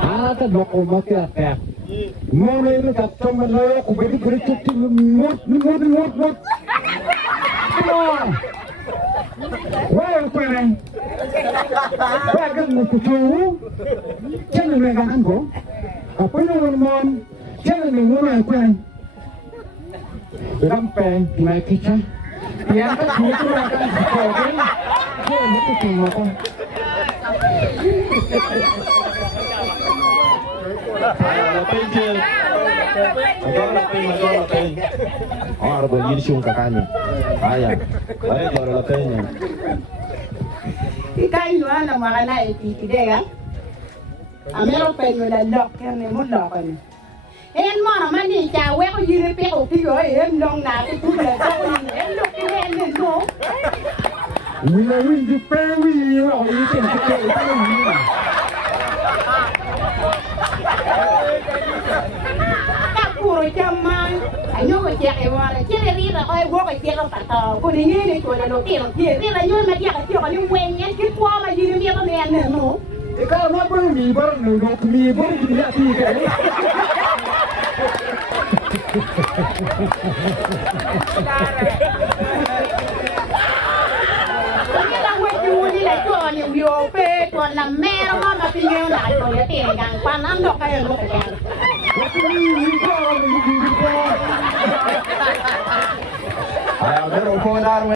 Ada doko mati apa? Mau ini kata malah aku beri cuci mut. Wah, apa ni? Bagai musuh, jangan megang aku. Apa yang mon? Jangan mengguna aku ni. Sampai naik kita. Yang kita akan sekolah. Jangan itu semua. Lapin je. Lapin. Orang berdiri sung kakaknya. Ayah. Ayah baru lapinnya. Ikan luar nama kana itu dia. Ambil penyulat dok yang ni mudah kan. Mana mani cawe ko yiri pe ko tigo dong na itu belajar ini dok ini no. Win di pewi, ini kita ini. Puro jaman, ayo ke cek ewara, cek rira, gua ke cek apa tahu, kau ini cuma nak kira, rira nyoy macam apa cek ni wengen, kita kuah macam ni dia ni ane no. Kalau nak beri mi bar dia tiga. Ni là cho nhiều điều pe còn làm mẹ nó mà tình yêu lại rồi cái tiền càng quan ăn được cái lúc cái Ayah, dia rokok dah.